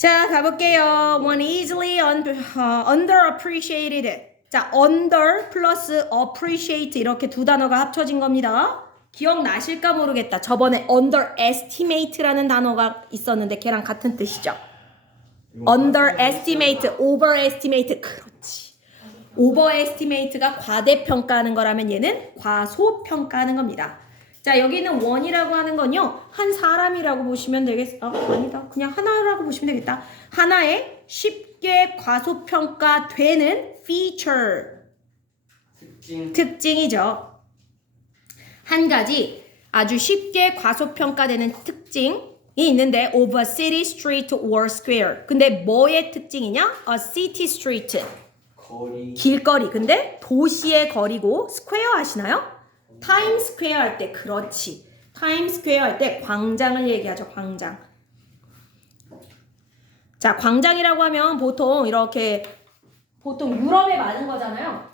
자, 가볼게요. One easily underappreciated. 자, under 플러스 appreciate 이렇게 두 단어가 합쳐진 겁니다. 기억나실까 모르겠다. 저번에 underestimate라는 단어가 있었는데 걔랑 같은 뜻이죠. underestimate, overestimate. 그렇지. overestimate가 과대평가하는 거라면 얘는 과소평가하는 겁니다. 자, 여기는 원이라고 하는 건요. 한 사람이라고 보시면 되겠어. 아니다. 그냥 하나라고 보시면 되겠다. 하나의 쉽게 과소평가되는 feature. 특징이죠. 한 가지 아주 쉽게 과소평가되는 특징이 있는데 of a city street or square. 근데 뭐의 특징이냐? A city street. 거리. 길거리. 근데 도시의 거리고 스퀘어 아시나요? 타임스퀘어 할 때 그렇지. 타임스퀘어 할 때 광장을 얘기하죠. 광장. 자, 광장이라고 하면 보통 유럽에 많은 거잖아요.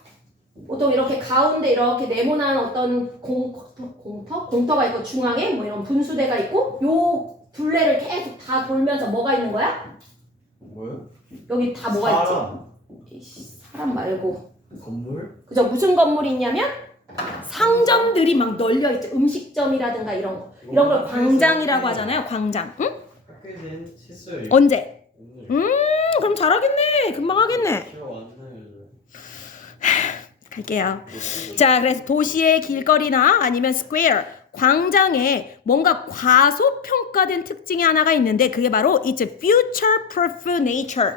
보통 이렇게 가운데 이렇게 네모난 어떤 공터가 있고 중앙에 뭐 이런 분수대가 있고 요 둘레를 계속 다 돌면서 뭐가 있는 거야? 뭐요? 여기 다 뭐가 사람. 있지? 사람 말고. 건물? 그죠? 무슨 건물이 있냐면 상점들이 막 널려 있죠. 음식점이라든가 이런 거. 이런 걸 광장이라고 하잖아요. 광장. 응? 학교에서 했어요. 언제? 오늘. 그럼 잘하겠네. 금방 하겠네. 기억 안 나요. 갈게요. 자, 그래서 도시의 길거리나 아니면 스퀘어, 광장에 뭔가 과소평가된 특징이 하나가 있는데 그게 바로 it's a future-proof nature.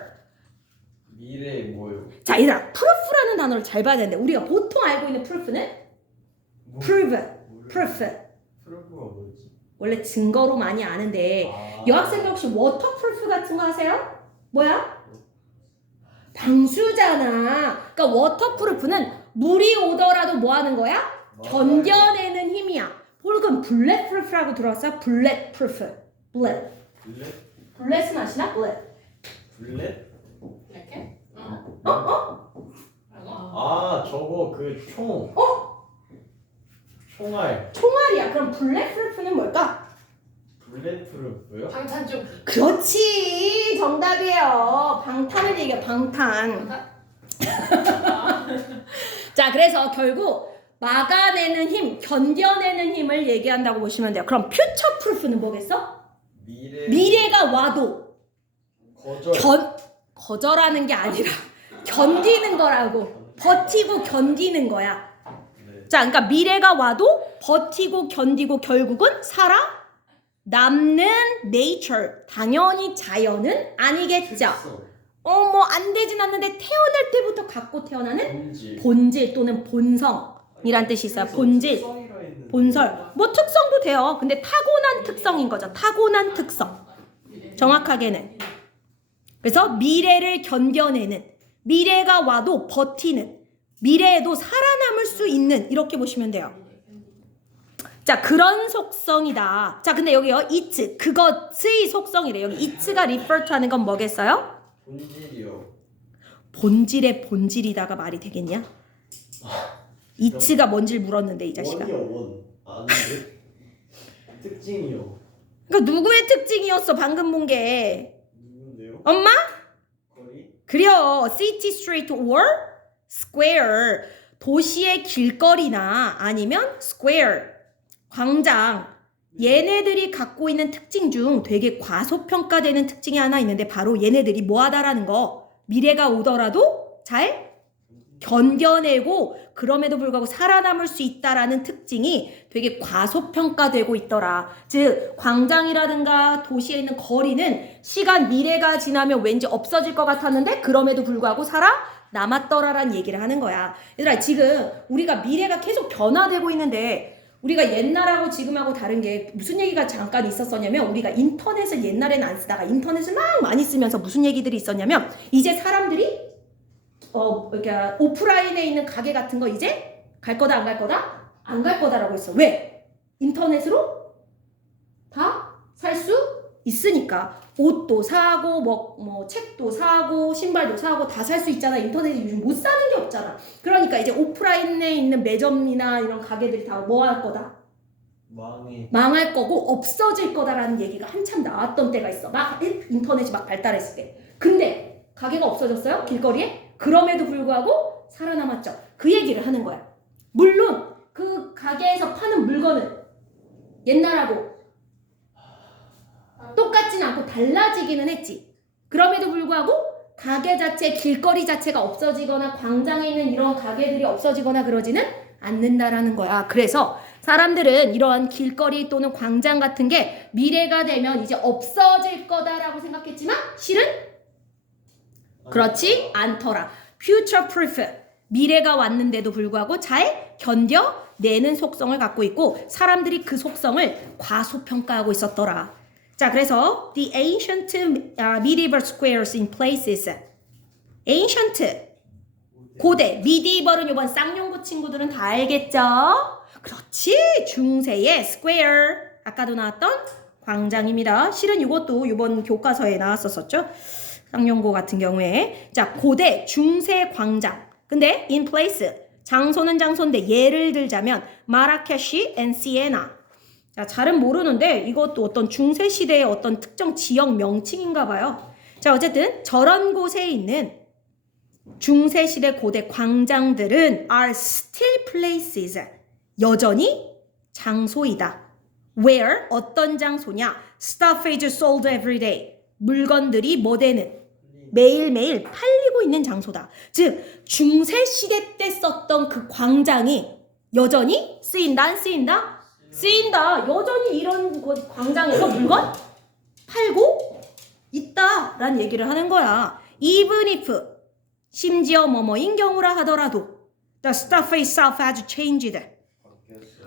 미래 뭐요? 자, 얘들아, proof라는 단어를 잘 봐야 되는데 우리가 보통 알고 있는 proof는 prove, proof. 프로그가 뭐였지? 원래 증거로 많이 아는데 여학생들 혹시 워터프루프 같은 거 하세요? 뭐야? 방수잖아. 그러니까 워터프루프는 물이 오더라도 뭐 하는 거야? 견뎌내는 힘이야. 혹은 블렛프루프라고 들어왔어요? 블렛프루프. 블렛. 블렛? 블렛은 아시나? 블렛. 블렛? 이렇게? 아 저거 그 총. 총알. 총알이야. 그럼 블렛프루프는 뭘까? 블렛프루프요? 방탄 그렇지. 정답이에요. 방탄을 얘기해. 방탄. 자, 그래서 결국 막아내는 힘, 견뎌내는 힘을 얘기한다고 보시면 돼요. 그럼 퓨처 프루프는 뭐겠어? 미래가 와도 거절하는 게 아니라 견디는 거라고. 버티고 견디는 거야. 네. 자, 그러니까 미래가 와도 버티고 견디고 결국은 살아남는 nature. 당연히 자연은 아니겠죠. 뭐 안 되진 않는데 태어날 때부터 갖고 태어나는 본질 또는 본성이란 뜻이 있어요. 본질, 본설. 뭐 특성도 돼요. 근데 타고난 특성인 거죠. 타고난 특성. 정확하게는. 그래서 미래를 견뎌내는, 미래가 와도 버티는, 미래에도 살아남을 수 있는, 이렇게 보시면 돼요. 자, 그런 속성이다. 자, 근데 여기요, it, 그것의 속성이래. 여기 it가 refer to 하는 건 뭐겠어요? 본질이요. 본질의 본질이다가 말이 되겠냐? it가 뭔지를 물었는데 이 자식아. 원이요 원. 아닌데? 특징이요. 그러니까 누구의 특징이었어 방금 본 게? 누군데요? 엄마? 거리? 그래요. city street or square. 도시의 길거리나 아니면 square. 광장. 얘네들이 갖고 있는 특징 중 되게 과소평가되는 특징이 하나 있는데 바로 얘네들이 뭐하다라는 거. 미래가 오더라도 잘 견뎌내고 그럼에도 불구하고 살아남을 수 있다라는 특징이 되게 과소평가되고 있더라. 즉 광장이라든가 도시에 있는 거리는 시간 미래가 지나면 왠지 없어질 것 같았는데 그럼에도 불구하고 살아남았더라라는 얘기를 하는 거야. 얘들아, 지금 우리가 미래가 계속 변화되고 있는데 우리가 옛날하고 지금하고 다른 게 무슨 얘기가 잠깐 있었었냐면 우리가 인터넷을 옛날에는 안 쓰다가 인터넷을 막 많이 쓰면서 무슨 얘기들이 있었냐면 이제 사람들이 그러니까 오프라인에 있는 가게 같은 거 이제 갈 거다 안 갈 거다? 안 갈 거다라고 했어. 왜? 인터넷으로 다 살 수 있으니까. 옷도 사고 뭐 책도 사고 신발도 사고 다 살 수 있잖아. 인터넷에 요즘 못 사는 게 없잖아. 그러니까 이제 오프라인에 있는 매점이나 이런 가게들이 다 뭐 할 거다? 망할 거고 없어질 거다라는 얘기가 한참 나왔던 때가 있어. 막 인터넷이 막 발달했을 때. 근데 가게가 없어졌어요? 길거리에? 그럼에도 불구하고 살아남았죠. 그 얘기를 하는 거야. 물론 그 가게에서 파는 물건은 옛날하고 똑같진 않고 달라지기는 했지. 그럼에도 불구하고 가게 자체, 길거리 자체가 없어지거나 광장에 있는 이런 가게들이 없어지거나 그러지는 않는다라는 거야. 그래서 사람들은 이러한 길거리 또는 광장 같은 게 미래가 되면 이제 없어질 거다라고 생각했지만 실은 그렇지 않더라. future proof. 미래가 왔는데도 불구하고 잘 견뎌내는 속성을 갖고 있고 사람들이 그 속성을 과소평가하고 있었더라. 자, 그래서 the ancient medieval squares in places. ancient 고대, medieval은 이번 쌍용고 친구들은 다 알겠죠? 그렇지, 중세의 square. 아까도 나왔던 광장입니다. 실은 이것도 이번 교과서에 나왔었죠. 쌍용고 같은 경우에. 자, 고대, 중세 광장. 근데 in place, 장소는 장소인데 예를 들자면 마라케시 and 시에나. 자, 잘은 모르는데 이것도 어떤 중세 시대의 어떤 특정 지역 명칭인가 봐요. 자, 어쨌든 저런 곳에 있는 중세 시대 고대 광장들은 are still places. 여전히 장소이다. Where 어떤 장소냐? Stuff is sold every day. 물건들이 뭐 되는? 매일매일 팔리고 있는 장소다. 즉 중세 시대 때 썼던 그 광장이 여전히 쓰인다 안 쓰인다? 쓰인다. 여전히 이런 광장에서 물건 팔고 있다라는 얘기를 하는 거야. Even if 심지어 뭐뭐인 경우라 하더라도 the stuff itself has changed.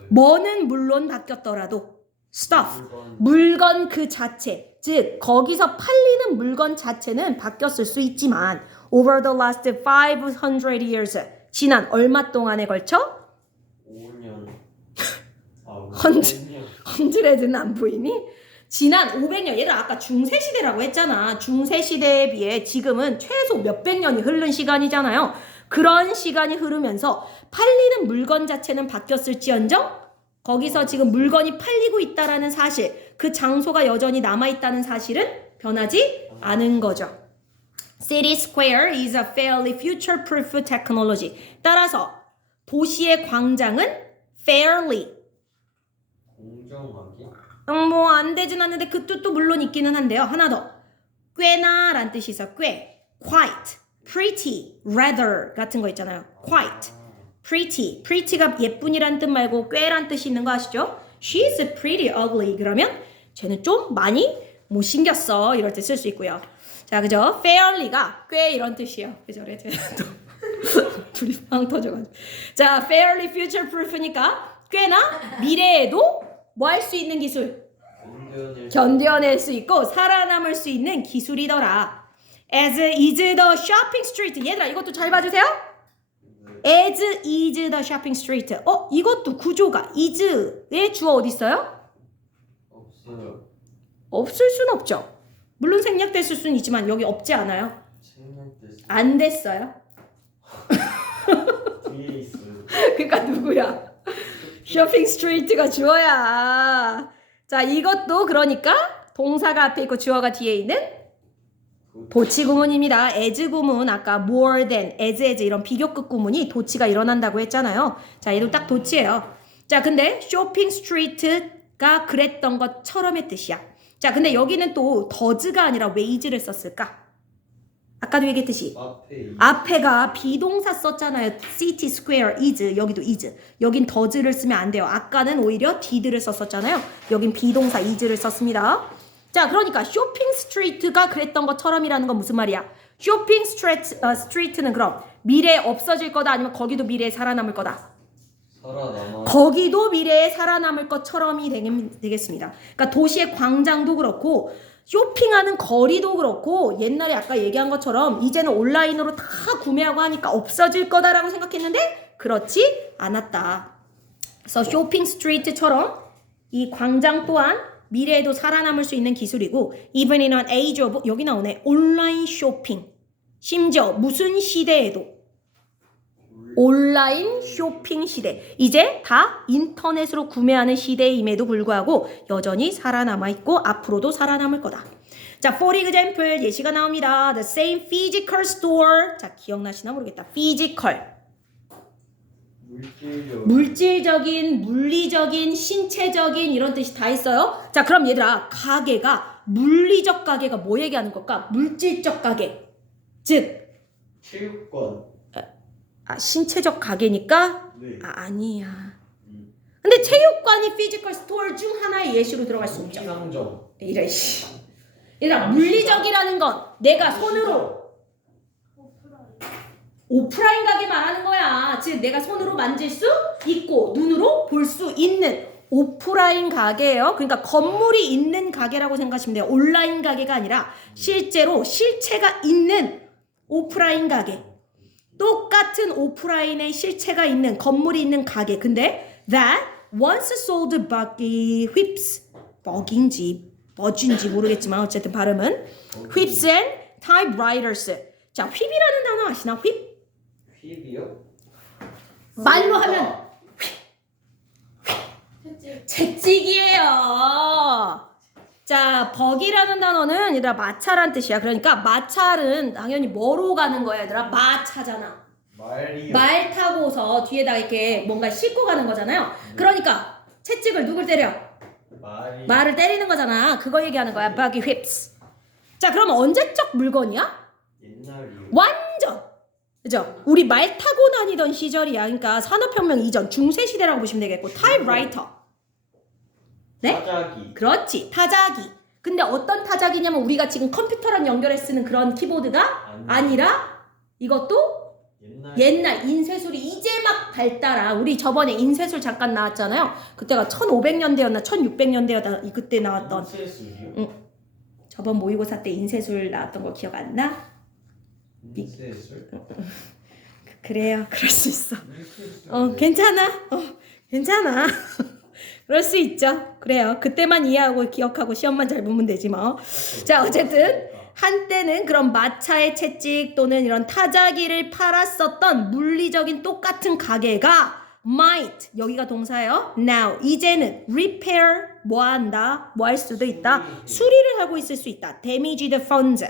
뭐는 물론 바뀌었더라도 stuff 물건 그 자체 즉 거기서 팔리는 물건 자체는 바뀌었을 수 있지만 over the last 500 years 지난 얼마 동안에 걸쳐? 5년. 헌드레드는 안 보이니? 지난 500년 얘들 아까 중세시대라고 했잖아. 중세시대에 비해 지금은 최소 몇백 년이 흐른 시간이잖아요. 그런 시간이 흐르면서 팔리는 물건 자체는 바뀌었을지언정 거기서 지금 물건이 팔리고 있다라는 사실, 그 장소가 여전히 남아있다는 사실은 변하지 않은 거죠. City Square is a fairly future-proof technology. 따라서 도시의 광장은 fairly 공정하게? 뭐 안 되진 않는데 그 뜻도 물론 있기는 한데요. 하나 더. 꽤나 란 뜻이 있어. 꽤. Quite. Pretty. Rather 같은 거 있잖아요. Quite. Pretty. Pretty가 예쁜이란 뜻 말고 꽤란 뜻이 있는 거 아시죠? She's pretty ugly. 그러면 쟤는 좀 많이 못생겼어. 이럴 때 쓸 수 있고요. 자, 그죠? Fairly가 꽤 이런 뜻이에요. 그죠? 둘이 빵 터져가지고. 자, fairly future proof니까 꽤나 미래에도 뭐 할 수 있는 기술? 견뎌낼 수 있고 살아남을 수 있는 기술이더라. As is the shopping street. 얘들아 이것도 잘 봐주세요. As is the shopping street. 이것도 구조가 is의 주어 어디 있어요? 없어요. 없을 순 없죠. 물론 생략됐을 수는 있지만 여기 없지 않아요. 생략됐어요. 안 됐어요. 뒤에 있어요. 그러니까 누구야? 쇼핑 스트리트가 주어야. 자, 이것도 그러니까 동사가 앞에 있고 주어가 뒤에 있는 도치 구문입니다. as 구문 아까 more than, as 이런 비교급 구문이 도치가 일어난다고 했잖아요. 자, 얘도 딱 도치예요. 자, 근데 쇼핑 스트리트가 그랬던 것처럼의 뜻이야. 자, 근데 여기는 또 does가 아니라 wage를 썼을까? 아까도 얘기했듯이 앞에가 비동사 썼잖아요. city, square, is. 여기도 is. 여긴 does를 쓰면 안 돼요. 아까는 오히려 did를 썼었잖아요. 여긴 비동사 is를 썼습니다. 자, 그러니까 쇼핑 스트리트가 그랬던 것처럼이라는 건 무슨 말이야? 쇼핑 스트리트는 그럼 미래에 없어질 거다 아니면 거기도 미래에 살아남을 거다? 살아남아. 거기도 미래에 살아남을 것처럼이 되겠습니다. 그러니까 도시의 광장도 그렇고 쇼핑하는 거리도 그렇고 옛날에 아까 얘기한 것처럼 이제는 온라인으로 다 구매하고 하니까 없어질 거다라고 생각했는데 그렇지 않았다. 그래서 쇼핑 스트리트처럼 이 광장 또한 미래에도 살아남을 수 있는 기술이고 even in an age of 여기 나오네 온라인 쇼핑 심지어 무슨 시대에도 온라인 쇼핑 시대. 이제 다 인터넷으로 구매하는 시대임에도 불구하고 여전히 살아남아 있고 앞으로도 살아남을 거다. 자, for example 예시가 나옵니다. The same physical store. 자, 기억나시나 모르겠다. physical. 물질적인, 물리적인, 신체적인 이런 뜻이 다 있어요. 자, 그럼 얘들아, 가게가 물리적 가게가 뭐 얘기하는 걸까? 물질적 가게. 즉, 체육관. 신체적 가게니까? 네. 아니야. 근데 체육관이 피지컬 스토어 중 하나의 예시로 들어갈 수 있죠. 상점. 이래 씨. 얘들아, 물리적이라는 건 내가 손으로 오프라인 가게 말하는 거야. 즉 내가 손으로 만질 수 있고 눈으로 볼 수 있는 오프라인 가게예요. 그러니까 건물이 있는 가게라고 생각하시면 돼요. 온라인 가게가 아니라 실제로 실체가 있는 오프라인 가게. 똑같은 오프라인의 실체가 있는 건물이 있는 가게. 근데 that once sold buggy whips. 버기인지 버진지 모르겠지만 어쨌든 발음은 whips and typewriters. 자, 휩이라는 단어 아시나? 휩? 휘비요? 말로 하면 채찍이에요. 자, 버기라는 단어는 얘들아 마찰한 뜻이야. 그러니까 마찰은 당연히 뭐로 가는 거야, 얘들아? 마차잖아. 말이요. 말 타고서 뒤에다 이렇게 뭔가 싣고 가는 거잖아요. 그러니까 채찍을 누굴 때려? 말을 때리는 거잖아. 그거 얘기하는 거야. buggy whips. 자, 그럼 언제적 물건이야? 옛날이요. 완전. 그죠? 우리 말 타고 다니던 시절이야. 그러니까 산업혁명 이전 중세 시대라고 보시면 되겠고. 타입라이터. 네? 타자기. 그렇지. 타자기. 근데 어떤 타자기냐면 우리가 지금 컴퓨터랑 연결해 쓰는 그런 키보드가 아니라 이것도 옛날 인쇄술이 이제 막 발달한. 우리 저번에 인쇄술 잠깐 나왔잖아요. 그때가 1500년대였나 1600년대였나 그때 나왔던. 인쇄술이요? 응. 저번 모의고사 때 인쇄술 나왔던 거 기억 안 나? 인쇄술? 그래요. 그럴 수 있어. 괜찮아. 괜찮아. 그럴 수 있죠. 그래요. 그때만 이해하고 기억하고 시험만 잘 보면 되지 뭐. 자, 어쨌든 한때는 그런 마차의 채찍 또는 이런 타자기를 팔았었던 물리적인 똑같은 가게가 might, 여기가 동사예요. now, 이제는 repair, 뭐 한다? 뭐 할 수도 있다. 수리를 하고 있을 수 있다. damage the phones.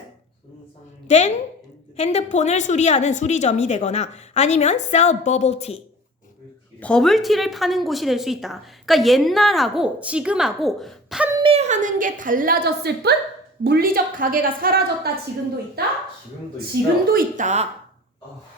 then 핸드폰을 수리하는 수리점이 되거나 아니면 sell bubble tea. 버블티를 파는 곳이 될 수 있다. 그러니까 옛날하고 지금하고 판매하는 게 달라졌을 뿐 물리적 가게가 사라졌다. 지금도 있다? 지금도 있다.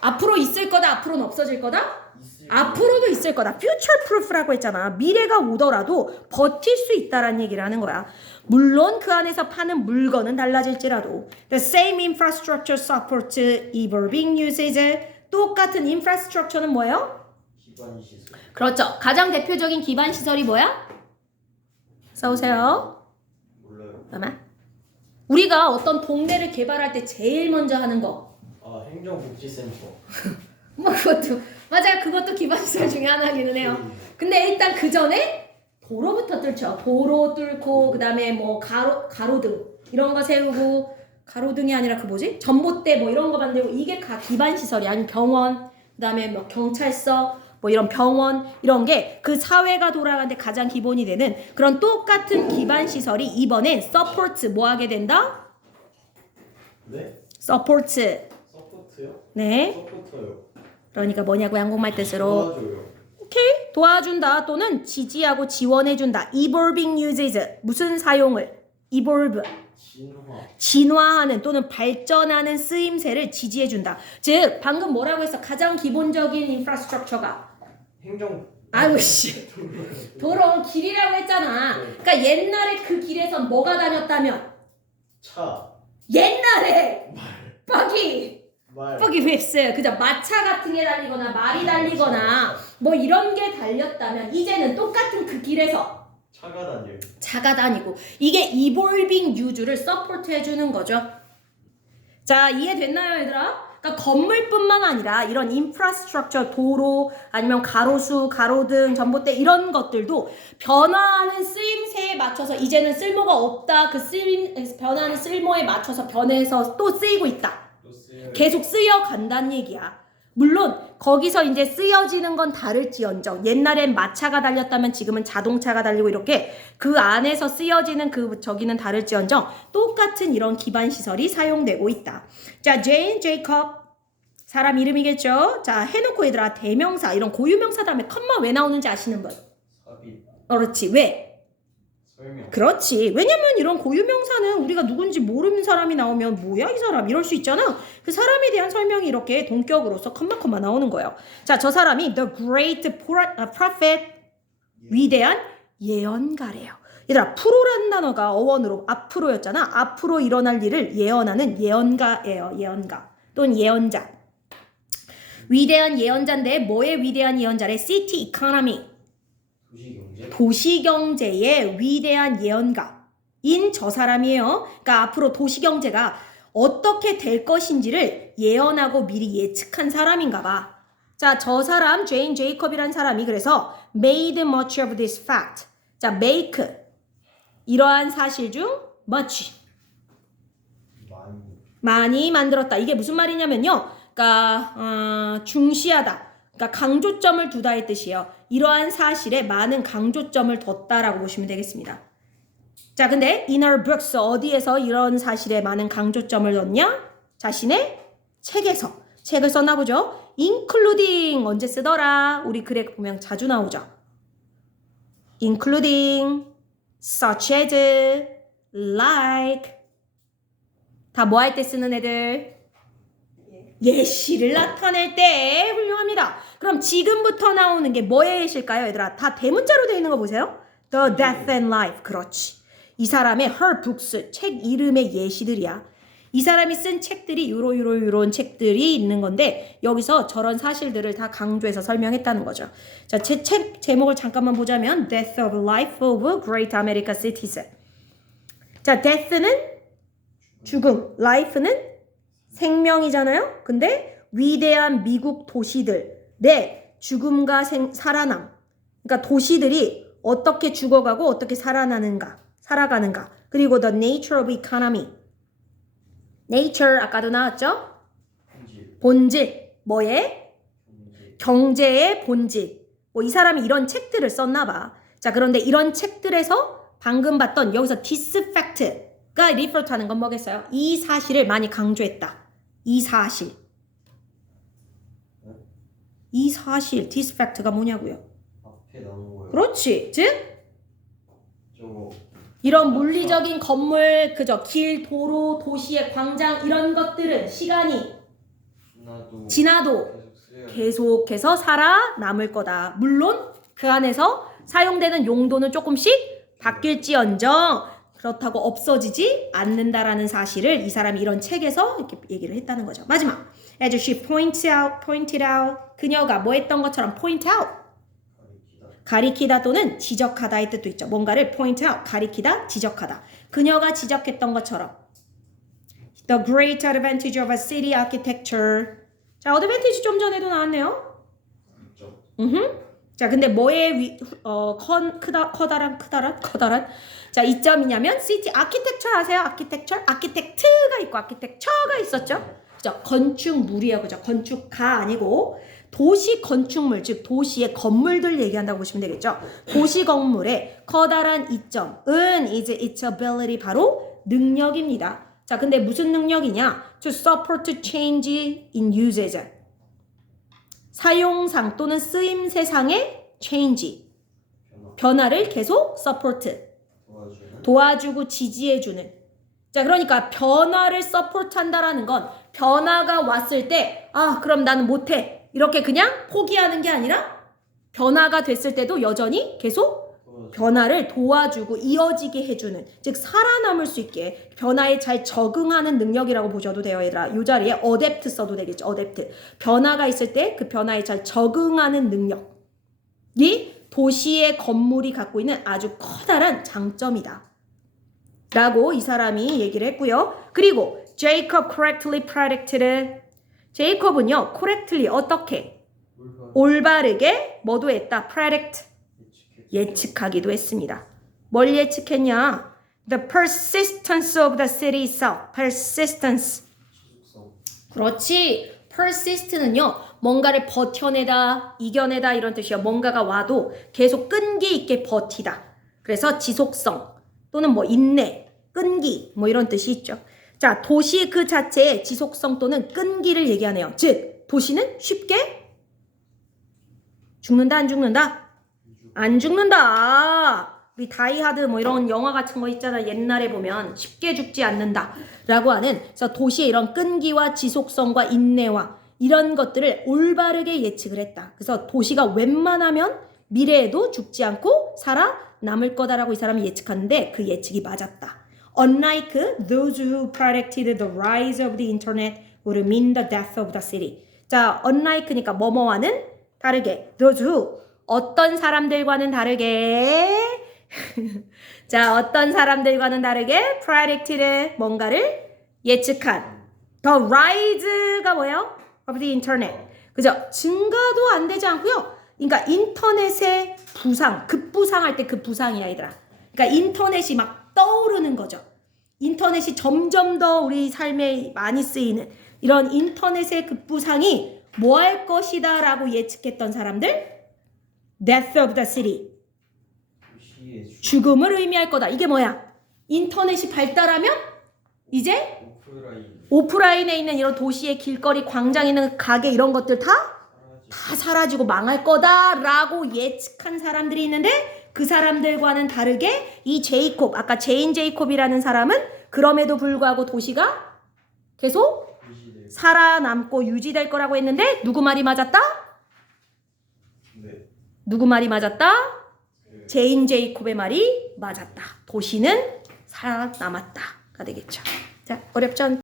앞으로 있을 거다. 앞으로는 없어질 거다? 앞으로도 있을 거다. future proof라고 했잖아. 미래가 오더라도 버틸 수 있다라는 얘기를 하는 거야. 물론 그 안에서 파는 물건은 달라질지라도 the same infrastructure supports evolving usage. 똑같은 infrastructure는 뭐예요? 기반시설. 그렇죠. 가장 대표적인 기반 시설이 뭐야? 써오세요. 몰라요. 아마 우리가 어떤 동네를 개발할 때 제일 먼저 하는 거. 행정복지센터. 뭐 그것도 맞아요. 그것도 기반 시설 중에 하나기는 해요. 근데 일단 그 전에 도로부터 뚫죠. 도로 뚫고 그다음에 뭐 가로등 이런 거 세우고 가로등이 아니라 그 뭐지? 전봇대 뭐 이런 거 만들고 이게 기반 시설이 아니 병원 그다음에 뭐 경찰서 뭐 이런 병원 이런 게 그 사회가 돌아가는데 가장 기본이 되는 그런 똑같은 기반 시설이 이번엔 서포트 뭐 하게 된다? 네? 서포트. 서포트요? 네. 서포터요. 그러니까 뭐냐고 한국말 뜻으로 도와줘요. 오케이 도와준다 또는 지지하고 지원해준다. evolving uses 무슨 사용을 evolve 진화하는 또는 발전하는 쓰임새를 지지해준다. 즉 방금 뭐라고 했어? 가장 기본적인 인프라스트럭처가 아유 씨 도로 길이라고 했잖아. 그러니까 옛날에 그 길에선 뭐가 다녔다면 차. 옛날에 버기 휩스 그죠? 마차 같은 게 달리거나 말이 달리거나 뭐 이런 게 달렸다면 이제는 똑같은 그 길에서 차가 다니고 이게 evolving use를 서포트 해주는 거죠. 자 이해됐나요 얘들아? 그러니까 건물뿐만 아니라 이런 인프라스트럭처 도로 아니면 가로수 가로등 전봇대 이런 것들도 변화하는 쓰임새에 맞춰서 이제는 쓸모가 없다. 그 변화하는 쓸모에 맞춰서 변해서 또 쓰이고 있다. 계속 쓰여간다는 얘기야. 물론 거기서 이제 쓰여지는 건 다를지언정 옛날엔 마차가 달렸다면 지금은 자동차가 달리고 이렇게 그 안에서 쓰여지는 그 저기는 다를지언정 똑같은 이런 기반 시설이 사용되고 있다. 자, 제인 제이컵 사람 이름이겠죠. 자, 해놓고 얘들아 대명사 이런 고유명사 다음에 컴마 왜 나오는지 아시는 분? 삽입. 그렇지. 왜? 설명. 그렇지. 왜냐면 이런 고유명사는 우리가 누군지 모르는 사람이 나오면 뭐야 이 사람 이럴 수 있잖아. 그 사람에 대한 설명이 이렇게 동격으로서 컴마 나오는 거예요. 자, 저 사람이 the great prophet 위대한 예언가래요. 얘들아 프로라는 단어가 어원으로 앞으로였잖아. 앞으로 일어날 일을 예언하는 예언가예요. 예언가 또는 예언자. 위대한 예언자인데 뭐의 위대한 예언자래? City Economy. 도시경제. 도시경제의 위대한 예언가인 저 사람이에요. 그러니까 앞으로 도시경제가 어떻게 될 것인지를 예언하고 미리 예측한 사람인가 봐. 자, 저 사람 제인 제이컵이란 사람이 그래서 made much of this fact. 자, make 이러한 사실 중 much 많이 만들었다. 이게 무슨 말이냐면요. 그러니까 중시하다. 그러니까 강조점을 두다의 뜻이에요. 이러한 사실에 많은 강조점을 뒀다라고 보시면 되겠습니다. 자, 근데 in her books 어디에서 이런 사실에 많은 강조점을 뒀냐? 자신의 책에서. 책을 썼나 보죠. including 언제 쓰더라? 우리 글에 보면 자주 나오죠. including, such as, like 다 뭐 할 때 쓰는 애들? 예시를 나타낼 때 훌륭합니다. 그럼 지금부터 나오는 게 뭐의 예시일까요, 얘들아? 다 대문자로 되어 있는 거 보세요. The Death and Life. 그렇지. 이 사람의 her books, 책 이름의 예시들이야. 이 사람이 쓴 책들이 요런 책들이 있는 건데 여기서 저런 사실들을 다 강조해서 설명했다는 거죠. 자, 제 책 제목을 잠깐만 보자면 Death of Life of Great America Cities. 자, death는 죽음, life는 생명이잖아요. 근데 위대한 미국 도시들의 죽음과 살아남. 그러니까 도시들이 어떻게 죽어가고 어떻게 살아가는가. 그리고 the nature of economy. nature 아까도 나왔죠? 본질. 뭐의? 경제의 본질. 이 사람이 이런 책들을 썼나 봐. 자, 그런데 이런 책들에서 방금 봤던 여기서 this fact가 refer to 하는 건 뭐겠어요? 이 사실을 많이 강조했다. 이 사실, this fact가 뭐냐고요? 앞에 나온 거요. 그렇지. 즉 저거 이런 물리적인 건물, 그저 길, 도로, 도시의 광장 이런 것들은 시간이 지나도 계속해서 살아남을 거다. 물론 그 안에서 사용되는 용도는 조금씩 바뀔지언정 그렇다고 없어지지 않는다라는 사실을 이 사람이 이런 책에서 이렇게 얘기를 했다는 거죠. 마지막. As she pointed out. 그녀가 뭐 했던 것처럼 point out. 가리키다 또는 지적하다의 뜻도 있죠. 뭔가를 point out, 가리키다, 지적하다. 그녀가 지적했던 것처럼. The great advantage of a city architecture. 자, advantage 좀 전에도 나왔네요. 자, 근데 뭐의 커다란 자, 이점이냐면 city architecture 아세요? architect가 있고 architecture가 있었죠. 그죠? 건축물이에요. 그죠? 건축가 아니고 도시 건축물, 즉 도시의 건물들 얘기한다고 보시면 되겠죠. 도시 건물의 커다란 이점은 is its ability 바로 능력입니다. 자, 근데 무슨 능력이냐? To support change in usage. 사용상 또는 쓰임새상의 change. 변화를 계속 support. 도와주고 지지해주는. 자, 그러니까 변화를 support 한다라는 건 변화가 왔을 때 그럼 나는 못해. 이렇게 그냥 포기하는 게 아니라 변화가 됐을 때도 여전히 계속 변화를 도와주고 이어지게 해주는, 즉 살아남을 수 있게 변화에 잘 적응하는 능력이라고 보셔도 돼요. 얘들아, 이 자리에 어댑트 써도 되겠죠. 어댑트. 변화가 있을 때 그 변화에 잘 적응하는 능력이 도시의 건물이 갖고 있는 아주 커다란 장점이다 라고 이 사람이 얘기를 했고요. 그리고 Jacob correctly predicted. 제이콥은요, correctly 어떻게? 올바르게 뭐도 했다. predict. 예측하기도 했습니다. 뭘 예측했냐? The persistence of the city itself. persistence. 그렇지. persist는요, 뭔가를 버텨내다, 이겨내다 이런 뜻이에요. 뭔가가 와도 계속 끈기 있게 버티다. 그래서 지속성 또는 뭐 인내, 끈기 뭐 이런 뜻이 있죠. 자, 도시 그 자체의 지속성 또는 끈기를 얘기하네요. 즉, 도시는 쉽게 죽는다, 안 죽는다? 안 죽는다. 우리 다이하드 뭐 이런 영화 같은 거 있잖아. 옛날에 보면 쉽게 죽지 않는다 라고 하는, 그래서 도시의 이런 끈기와 지속성과 인내와 이런 것들을 올바르게 예측을 했다. 그래서 도시가 웬만하면 미래에도 죽지 않고 살아남을 거다라고 이 사람이 예측하는데 그 예측이 맞았다. Unlike those who predicted the rise of the internet would mean the death of the city. 자, unlike니까 뭐뭐와는 다르게. those who, 어떤 사람들과는 다르게 자, 어떤 사람들과는 다르게 predicted, 뭔가를 예측한 the rise가 뭐예요? of the internet. 그죠? 증가도 안 되지 않고요. 그러니까 인터넷의 부상, 급부상할 때 그 부상이야, 얘들아. 그러니까 인터넷이 막 떠오르는 거죠. 인터넷이 점점 더 우리 삶에 많이 쓰이는 이런 인터넷의 급부상이 뭐 할 것이다 라고 예측했던 사람들? Death of the city. 도시의 죽음을 의미할 거다. 이게 뭐야? 인터넷이 발달하면 이제 오프라인 오프라인에 있는 이런 도시의 길거리, 광장에 있는 가게 이런 것들 다 사라지고 망할 거다라고 예측한 사람들이 있는데 그 사람들과는 다르게 이 제이콥, 아까 제인 제이콥이라는 사람은 그럼에도 불구하고 도시가 계속 도시들 살아남고 유지될 거라고 했는데 누구 말이 맞았다? 네. 누구 말이 맞았다? 그 제인 제이콥의 말이 맞았다. 도시는 살아남았다가 되겠죠. 자, 어렵죠?